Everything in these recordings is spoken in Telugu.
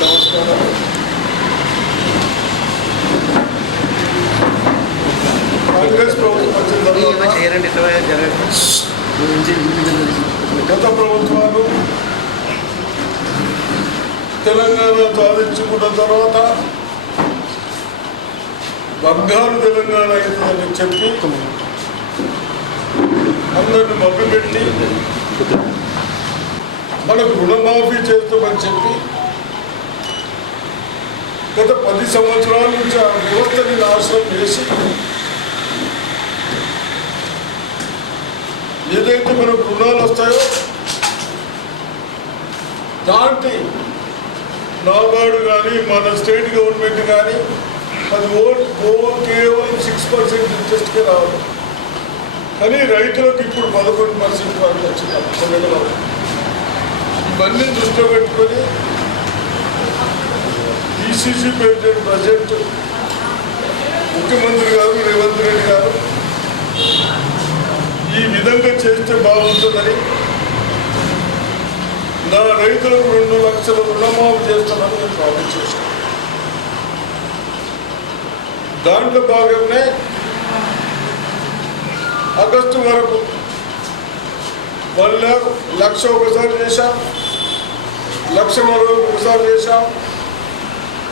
నమస్కారం. కాంగ్రెస్ ప్రభుత్వం వచ్చిన గత ప్రభుత్వాలు తెలంగాణ సాధించుకున్న తర్వాత బంగారు తెలంగాణ అవుతుందని చెప్పి అందరిని మభ్యపెట్టి మనకు రుణమాఫీ చేస్తామని చెప్పి గత 10 సంవత్సరాల నుంచి ఆ వ్యవస్థని నాశనం చేసి ఏదైతే మనకు రుణాలు వస్తాయో దాంట్లో నాబార్డు కానీ మన స్టేట్ గవర్నమెంట్ కానీ అది కేవలం 6% ఇంట్రెస్ట్కే రావాలి. కానీ రైతులకు ఇప్పుడు 11% వరకు వచ్చింది. ఇవన్నీ దృష్టిలో పెట్టుకొని పిసిసి ప్రెసిడెంట్ బడ్జెట్ ముఖ్యమంత్రి గారు రేవంత్ రెడ్డి గారు ఈ విధంగా చేస్తే బాగుంటుందని నా రైతులకు 2 లక్షల రుణమాఫీ చేస్తామని నేను ప్రామిస్ చేశాను. దాంట్లో భాగంగానే ఆగస్టు వరకు 1,00,000 ఒకసారి చేశాం, 1,00,000 ఒకసారి చేశాం,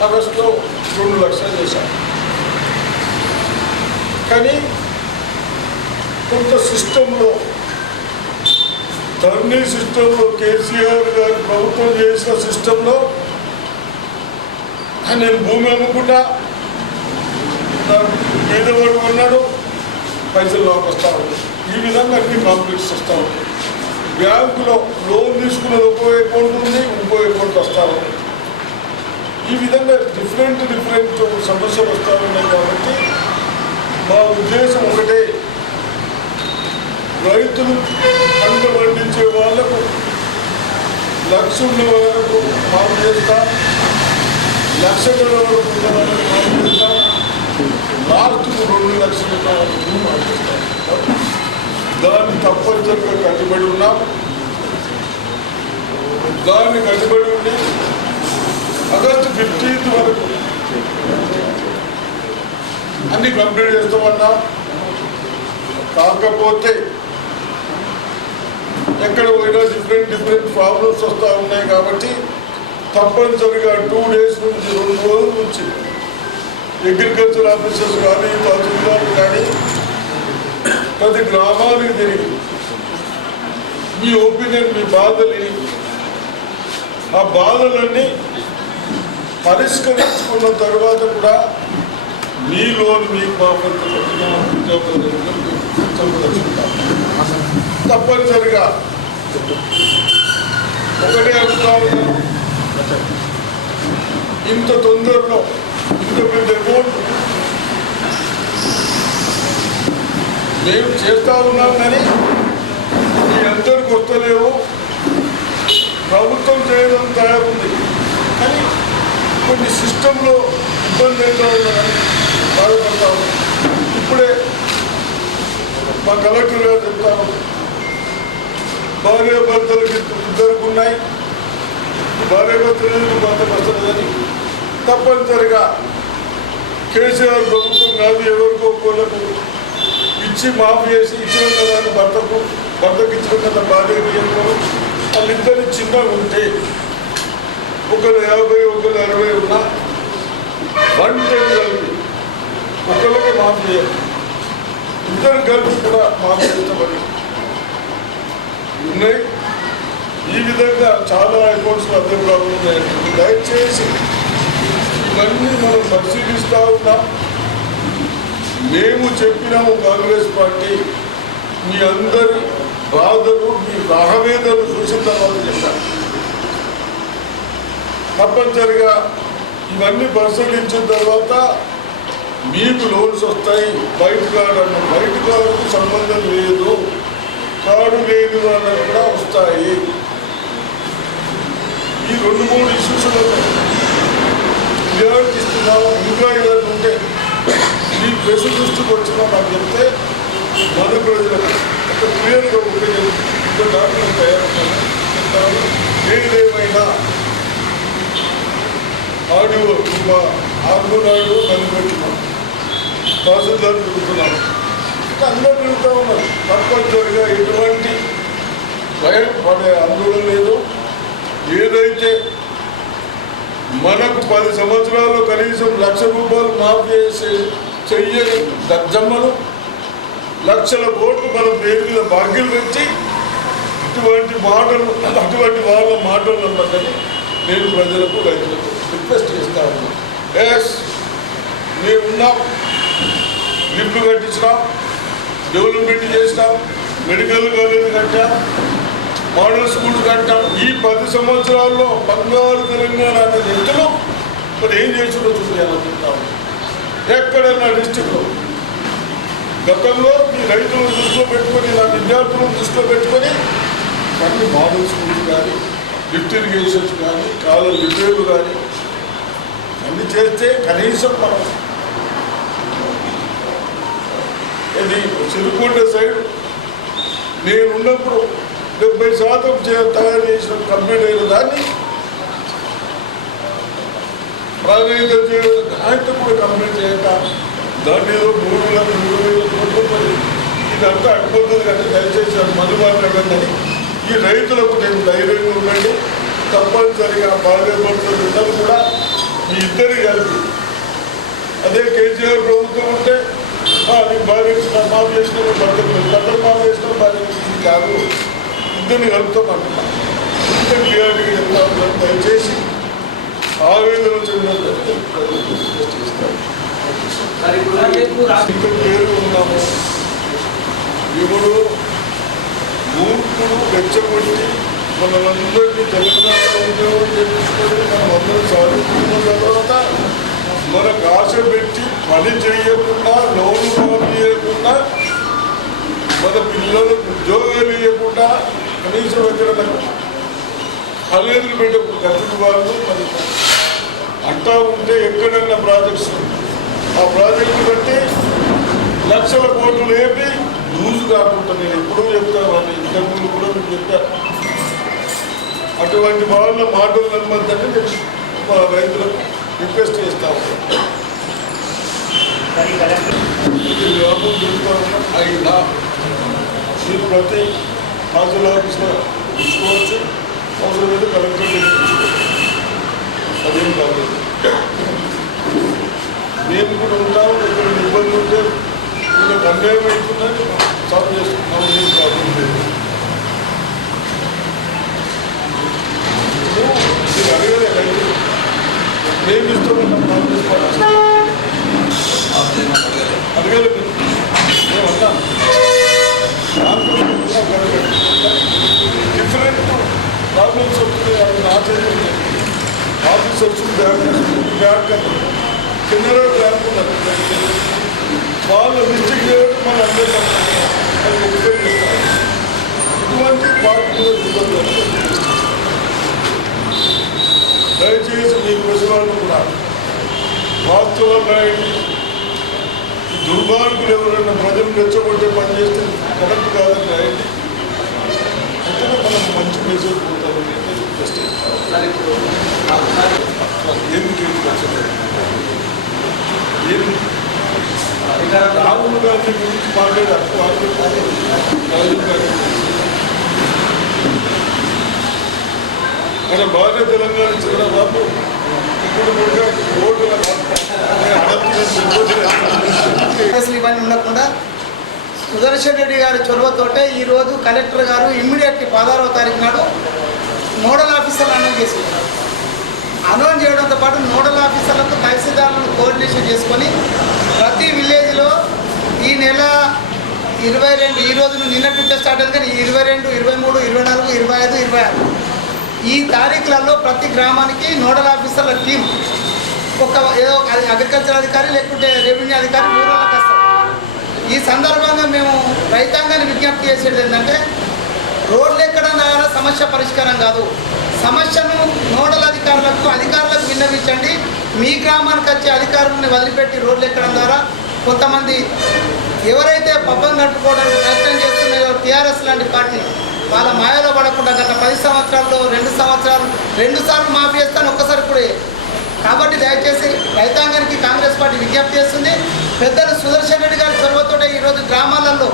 ఆగస్టులో 2 లక్షలు చేశాం. కానీ కొంత సిస్టంలో ధర్నీ సిస్టంలో కేసీఆర్ గారు ప్రభుత్వం చేసిన సిస్టంలో నేను భూమి అమ్ముకుంటా పేదవాడు అన్నాడు, పైసలు లోపొస్తా ఉంటాయి. ఈ విధంగా అన్ని కాంప్లెక్స్ వస్తూ ఉంటాయి. బ్యాంకులో లోన్ తీసుకున్నది ఒక్కో అకౌంట్ ఉంది, ఇంకో అకౌంట్ వస్తూ ఉంది. ఈ విధంగా డిఫరెంట్ సమస్యలు వస్తూ ఉన్నాయి. కాబట్టి మా ఉద్దేశం ఒకటే, రైతులు పంట పండించే వాళ్లకు 1,00,000 ఉన్న వాళ్ళకు మాఫీ చేస్తాం, 1,00,000 వరకు ఉన్న వాళ్ళకి మాఫీ చేస్తాం, లాస్ట్కు 2 లక్షల వాళ్ళకి మాఫీ చేస్తాం. దాన్ని తప్పనిసరిగా కట్టుబడి ఉన్నాం. దాన్ని కట్టుబడి ఉండి ఆగస్టు 15th వరకు అన్ని కంప్లీట్ చేస్తామన్నా. కాకపోతే ఎక్కడ పోయినా డిఫరెంట్ ప్రాబ్లమ్స్ వస్తూ ఉన్నాయి. కాబట్టి తప్పనిసరిగా 2 days నుంచి 2 రోజుల నుంచి అగ్రికల్చర్ ఆఫీసర్స్ కానీ తహసీల్దార్లు కానీ ప్రతి గ్రామానికి తిరిగి మీ ఒపీనియన్, మీ బాధలు, ఆ బాధలన్నీ పరిష్కరించుకున్న తర్వాత కూడా మీ లోన్ మీకు తప్పనిసరిగా ఒకటే అడుగుతా ఉన్నాను. ఇంత తొందరలో ఇంత పెద్ద అమౌంట్ మేము చేస్తూ ఉన్నాం, కానీ మీ అందరికి వస్తలేవు. ప్రభుత్వం చేయడం తయారుంది, కానీ కొన్ని సిస్టంలో ఇబ్బంది అవుతూ ఉందని బాధపడతా ఉన్నాం. ఇప్పుడే మా కలెక్టర్ గారు చెప్తాను, భార్యాభర్తలకు ఇద్దరికి ఉన్నాయి, భార్యాభర్తలు కొంత వస్తుందని తప్పనిసరిగా కేసీఆర్ ప్రభుత్వం కాదు, ఎవరికో కోళ్ళకు ఇచ్చి మాఫీ చేసి ఇచ్చిన కదా భర్తకు ఇచ్చిన కదా భార్యకి ఇవ్వడం. వాళ్ళిద్దరు చిన్నగా ఉంటే ఒకరు 50, ఒకరు 60 ఉన్నా 110 కలిపి ఒకరికి మాఫీ చేయాలి, ఇద్దరు కలిపి కూడా మాఫీ చేస్తామని ఉన్నాయి. ఈ విధంగా చాలా అకౌంట్స్లో అదే ప్రాబ్లం ఉన్నాయండి. దయచేసి ఇవన్నీ మనం పరిశీలిస్తూ ఉన్నాం. మేము చెప్పినాము, కాంగ్రెస్ పార్టీ మీ అందరి బాధలు, మీ ఆవేదనలు చూసిన తర్వాత చెప్పాను. తప్పనిసరిగా ఇవన్నీ పరిశీలించిన తర్వాత మీకు లోన్స్ వస్తాయి. బయట కార్డుకు సంబంధం లేదు, కార్డు లేని వాళ్ళకు కూడా వస్తాయి. ఈ 2-3 ఇష్యూస్లలో క్లియర్ ఇస్తున్నాము. ఇంకా ఏదైనా ఉంటే మీ ప్రెస్ దృష్టికి వచ్చినా నాకు చెప్తే మన ప్రజలకు ఒక క్లియర్గా ఉంటే డాక్యుమెంట్ తయారు చెప్తాను. ఏదేమైనా ఆడియో మా ఆర్మూర్ ఆడియో కనిపెట్టినాం, తహసీల్దార్ తిరుగుతున్నాం, అందరూ తిరుగుతూ ఉన్నారు. తప్పనిసరిగా ఎటువంటి భయం పడే ఆందోళన లేదు. ఏదైతే మనకు 10 సంవత్సరాల్లో కనీసం ₹1,00,000 మాఫీ చెయ్యని దర్జమ్మలు లక్షల కోట్లు మన పేరు మీద బాధ్యులు పెంచి అటువంటి వాళ్ళ మాటలు నమ్మకని నేను ప్రజలకు రైతులకు రిక్వెస్ట్ చేస్తా ఉన్నాను. ఎస్, మేమున్నాం, లిఫ్ట్లు కట్టించినాం, డెవలప్మెంట్ చేసినాం, మెడికల్ కాలేజ్ కట్టాం, మోడల్ స్కూల్ కట్టాం. ఈ 10 సంవత్సరాల్లో బంగారు తెలంగాణ అనే వ్యక్తులు మరి ఏం చేసిందో చూపించాలనుకుంటాము. ఎక్కడైనా డిస్టిక్లో గతంలో ఈ రైతులను దృష్టిలో పెట్టుకొని, నా విద్యార్థులను దృష్టిలో పెట్టుకొని అన్ని మోడల్ స్కూల్స్ కానీ, లిఫ్ట్ ఇరిగేషన్స్ కానీ, కాలువ రిపేర్లు కానీ అన్ని చేస్తే కనీసం మనం ఇది చిరుకొండ సైడ్ నేనున్నప్పుడు 70% తయారు చేసిన కంప్లీట్ అయిన దాన్ని ప్రాధాన్యత చేయడం, దాంట్లో కూడా కంప్లీట్ చేయక దాన్ని ఏదో 3,000 కోట్లు మరి ఇదంతా అడ్డుపోతుంది. కానీ దయచేసి అది మధుమాటండి. ఈ రైతులకు నేను ధైర్యంగా ఉండండి. తప్పనిసరిగా బాధ్యపడుతున్న ఇద్దరు కూడా మీ ఇద్దరు కలిపి, అదే కేసీఆర్ ప్రభుత్వం ఉంటే నీకు బాగా మాఫ్ చేసిన భర్తలు మాఫ్ చేసిన బాగా కాదు, ఇద్దరిని కలుపుతాం అంటున్నాను. ఇద్దరు క్లియారిటీగా చెప్తా ఉన్నాను. దయచేసి ఆవేదన చెందిన ఇక్కడ పేరు ఉన్నాము. ఇప్పుడు మూర్ఖుడు రెచ్చగొట్టి మనమందరినీ తెలంగాణ ఉద్యోగం చేపించుకొని మనం అందరం సాధించుకున్న తర్వాత మనకు ఆశ పెట్టి పని చేయకుండా, లోన్లు మాఫీ చేయకుండా, మన పిల్లలకు ఉద్యోగాలు ఇవ్వకుండా, కనీసం ఎక్కడ కాలేజీలు పెట్టే గతి వాళ్ళు మరి అంటా ఉంటే ఎక్కడన్నా ప్రాజెక్ట్స్ ఆ ప్రాజెక్టు బట్టి లక్షల కోట్లు లేపి లూజు కాకుండా నేను ఎప్పుడూ చెప్తాను. వాళ్ళు ఇంతకుముందు కూడా మీకు చెప్పాను. అటువంటి వాళ్ళ మాటలు నమ్మద్దని నేను మా రైతులకు రిక్వెస్ట్ చేస్తాను. అయినా మీరు ప్రతి తహసీల్ ఆఫీస్లో ఇచ్చుకోవచ్చు, అవసరమైతే కలెక్టర్ అదేం కాదు. మేము కూడా ఉంటాము. ఇక్కడ ఇబ్బంది ఉంటే వీళ్ళకి అన్యాయం అవుతుందని సాల్వ్ చేసుకుంటున్నాము. ఏం ప్రాబ్లం లేదు. మీరు అడగలే రైతులు మేము ఇస్తామన్నా అడగలేదు. మేము అన్నాం డిఫరెంట్ ప్రాబ్లమ్స్ వస్తున్నాయి. అవి నా చేతులు ఆఫీసర్స్ బ్యాంక్ కెనరా బ్యాంక్ ఉన్నారు. వాళ్ళు మిస్టేక్ చేయడం మన అందరూ ఉపయోగిస్తారు. ఇటువంటి పార్టీ దయచేసి మీ ప్రజలను కూడా వాస్తవం రాయండి. దుర్మార్గులు ఎవరైనా ప్రజలు రెచ్చగొట్టే పని చేస్తే కరెక్ట్ కాదని రాయండి. అంటే మనం మంచి మెసేజ్ పోతామని రిక్వెస్ట్ చేస్తాం. రాహుల్ గాంధీ గురించి మాట్లాడే హక్కు రాజీవ్ గాంధీ ఆయన బాగా తెలంగాణ ఇచ్చిన బాబు ఇప్పుడు కూడా ఓటుల ఇవన్నీ ఉండకుండా సుదర్శన్ రెడ్డి గారి చొరవతోటే ఈరోజు కలెక్టర్ గారు ఇమ్మీడియట్లీ 16వ తారీఖు నాడు నోడల్ ఆఫీసర్లు అనౌన్స్ చేసుకున్నారు. అనౌన్స్ చేయడంతో పాటు నోడల్ ఆఫీసర్లకు తహసీల్దార్లను కోఆర్డినేషన్ చేసుకొని ప్రతి విలేజ్లో ఈ నెల 22 ఈ రోజు నిన్నటి నుంచే స్టార్ట్ అయింది. కానీ 22, 23, 24, 25, 26 ఈ తారీఖులలో ప్రతి గ్రామానికి నోడల్ ఆఫీసర్ల టీం ఏదో అగ్రికల్చర్ అధికారి లేకుంటే రెవెన్యూ అధికారి ఊళ్ళకి వస్తారు. ఈ సందర్భంగా మేము రైతాంగాన్ని విజ్ఞప్తి చేసేది ఏంటంటే రోడ్లు ఎక్కడం ద్వారా సమస్య పరిష్కారం కాదు. సమస్యను నోడల్ అధికారులకు విన్నవించండి. మీ గ్రామానికి వచ్చే అధికారులను వదిలిపెట్టి రోడ్లు ఎక్కడం ద్వారా కొంతమంది ఎవరైతే పబ్బం కట్టుకోవడానికి ప్రయత్నం చేస్తున్నాయో టీఆర్ఎస్ లాంటి పార్టీ వాళ్ళ మాయలో పడకుండా గత 10 సంవత్సరాల్లో 2 సార్లు మాఫీ చేస్తాను, ఒక్కసారి కూడా కాబట్టి దయచేసి రైతాంగానికి కాంగ్రెస్ పార్టీ విజ్ఞప్తి చేస్తుంది. పెద్దలు సుదర్శన్ రెడ్డి గారి చొరవతో ఈరోజు గ్రామాలలో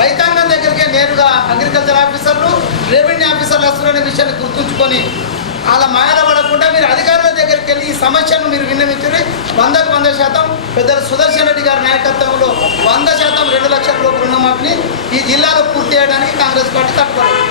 రైతాంగం దగ్గరికే నేరుగా అగ్రికల్చర్ ఆఫీసర్లు, రెవెన్యూ ఆఫీసర్లు వస్తున్న విషయాన్ని గుర్తుంచుకొని అలా మాయల పడకుండా మీరు అధికారుల దగ్గరికి వెళ్ళి ఈ సమస్యను మీరు విన్నవించి 100% పెద్దలు సుదర్శన్ రెడ్డి గారి నాయకత్వంలో 100% 2 లక్షల రూపాయల రుణమాఫీని ఈ జిల్లాలో పూర్తి చేయడానికి కాంగ్రెస్ పార్టీ తట్టుకోవాలి.